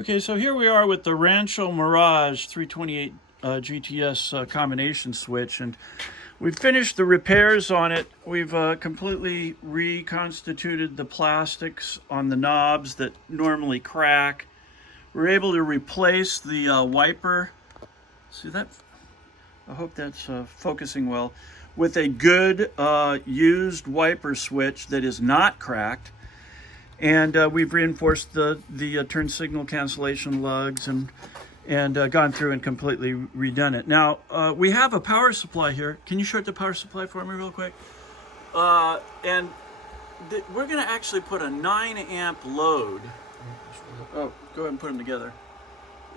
Okay, so here we are with the Rancho Mirage 328 GTS combination switch, and we've finished the repairs on it. We've completely reconstituted the plastics on the knobs that normally crack. We're able to replace the wiper. See that? I hope that's focusing well. With a good used wiper switch that is not cracked. And we've reinforced the turn signal cancellation lugs and gone through and completely redone it. Now, we have a power supply here. Can you short the power supply for me real quick? We're going to actually put a 9 amp load. Oh, go ahead and put them together.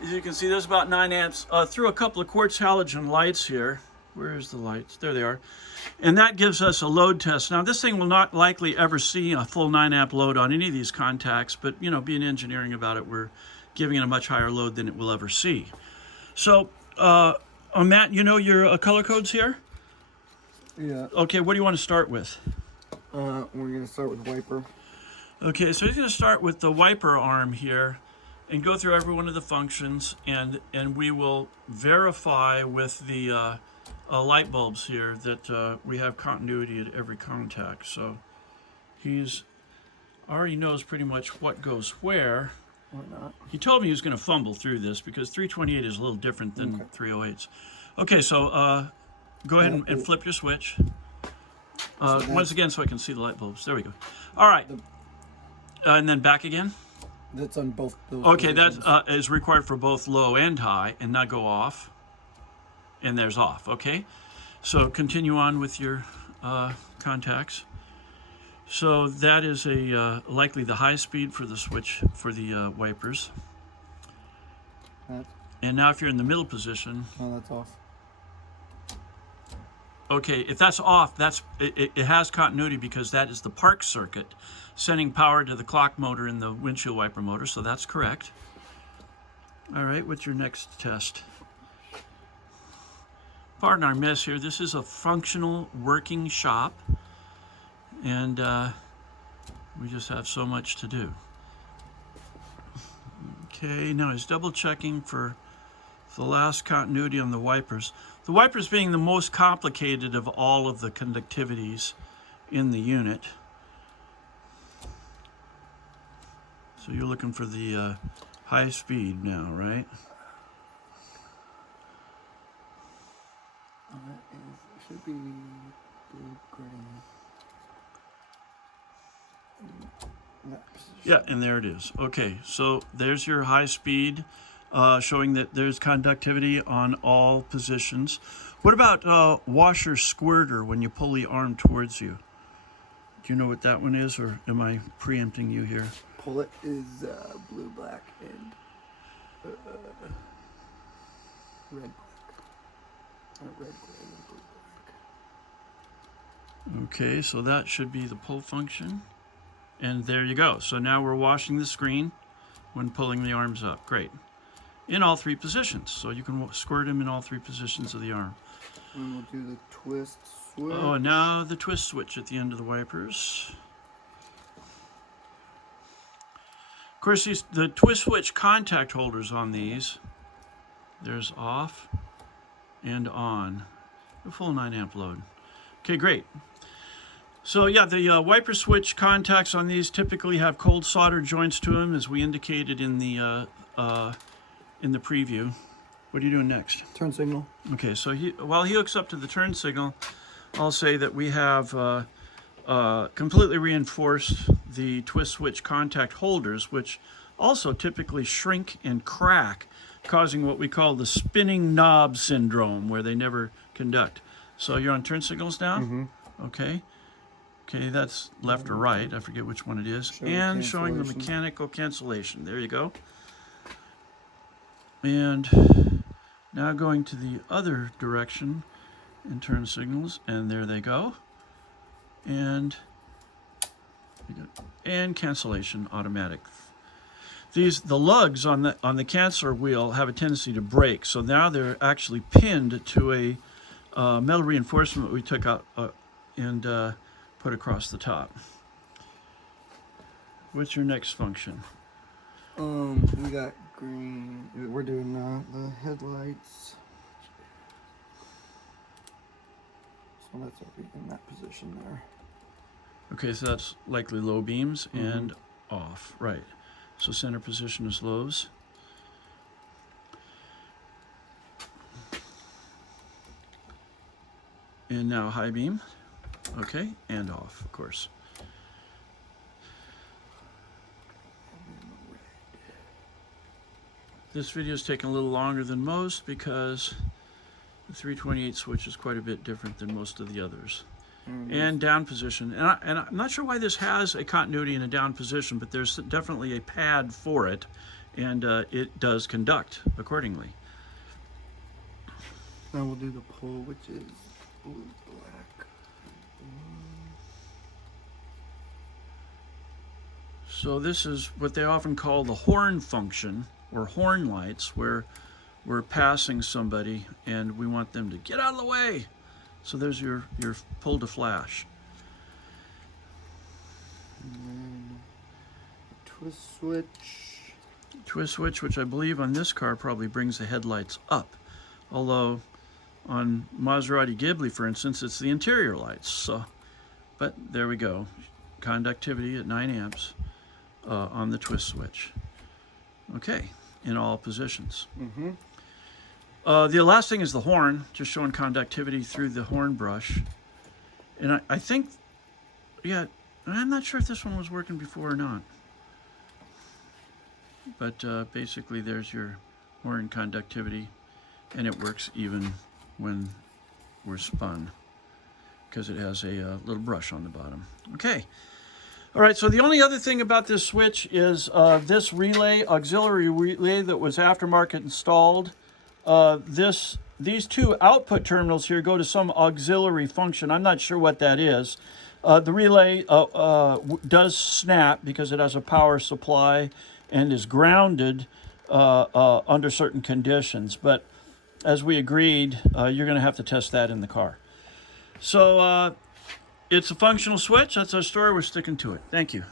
As you can see, there's about 9 amps through a couple of quartz halogen lights here. Where's the lights? There they are. And that gives us a load test. Now, this thing will not likely ever see a full 9 amp load on any of these contacts, but, you know, being engineering about it, we're giving it a much higher load than it will ever see. So, Matt, you know your color codes here? Yeah. Okay, what do you want to start with? We're going to start with wiper. Okay, so he's going to start with the wiper arm here and go through every one of the functions, and we will verify with the light bulbs here that we have continuity at every contact. So he's already knows pretty much what goes where. Or not. He told me he was going to fumble through this because 328 is a little different than 308s. Okay, so go ahead and flip your switch. Once again, so I can see the light bulbs. There we go. All right. And then back again. That's on both those. Okay, positions. that is required for both low and high, and now go off. And there's off, okay? So continue on with your contacts. So that is likely the high speed for the switch for the wipers. And now if you're in the middle position. Oh, that's off. Okay, if that's off, it has continuity because that is the park circuit sending power to the clock motor and the windshield wiper motor, so that's correct. All right, what's your next test? Pardon our mess here. This is a functional working shop, and we just have so much to do. Okay, now he's double checking for the last continuity on the wipers. The wipers being the most complicated of all of the conductivities in the unit. So you're looking for the high speed now, right? Should be blue, green. Yeah, and there it is. Okay, so there's your high speed, showing that there's conductivity on all positions. What about washer squirter when you pull the arm towards you? Do you know what that one is, or am I preempting you here? Pull it is blue, black, and red, black. Red, gray, and blue, black. Okay, so that should be the pull function. And there you go. So now we're washing the screen when pulling the arms up. Great. In all three positions. So you can squirt them in all three positions of the arm. And we'll do the twist switch. Oh, and now the twist switch at the end of the wipers. Of course, the twist switch contact holders on these, there's off and on. A full 9 amp load. Okay, great. So yeah, the wiper switch contacts on these typically have cold solder joints to them, as we indicated in the preview. What are you doing next? Turn signal. Okay, so while he hooks up to the turn signal, I'll say that we have completely reinforced the twist switch contact holders, which also typically shrink and crack, causing what we call the spinning knob syndrome, where they never conduct. So you're on turn signals now? Mm-hmm. Okay. Okay, that's left or right. I forget which one it is. And showing the mechanical cancellation. There you go. And now going to the other direction in turn signals. And there they go. And cancellation automatic. The lugs on the canceller wheel have a tendency to break. So now they're actually pinned to a metal reinforcement we took out and put across the top. What's your next function? We got green. We're doing the headlights. So that's already in that position there. Okay, so that's likely low beams and off, right. So center position is lows. And now high beam, okay, and off, of course. This video is taking a little longer than most because the 328 switch is quite a bit different than most of the others. And down position, and I'm not sure why this has a continuity and a down position, but there's definitely a pad for it, and it does conduct accordingly. Now we'll do the pole, which is blue, black. So this is what they often call the horn function, or horn lights, where we're passing somebody and we want them to get out of the way. So there's your pull to flash. And then a twist switch. Twist switch, which I believe on this car probably brings the headlights up. Although on Maserati Ghibli, for instance, it's the interior lights. So, but there we go. Conductivity at 9 amps on the twist switch. Okay, in all positions. The last thing is the horn, just showing conductivity through the horn brush. And I think, yeah, I'm not sure if this one was working before or not. But basically there's your horn conductivity, and it works even when we're spun because it has a little brush on the bottom. Okay. All right, so the only other thing about this switch is this relay, auxiliary relay that was aftermarket installed. These two output terminals here go to some auxiliary function. I'm not sure what that is. The relay does snap because it has a power supply and is grounded under certain conditions. But as we agreed, you're going to have to test that in the car. So it's a functional switch. That's our story. We're sticking to it. Thank you.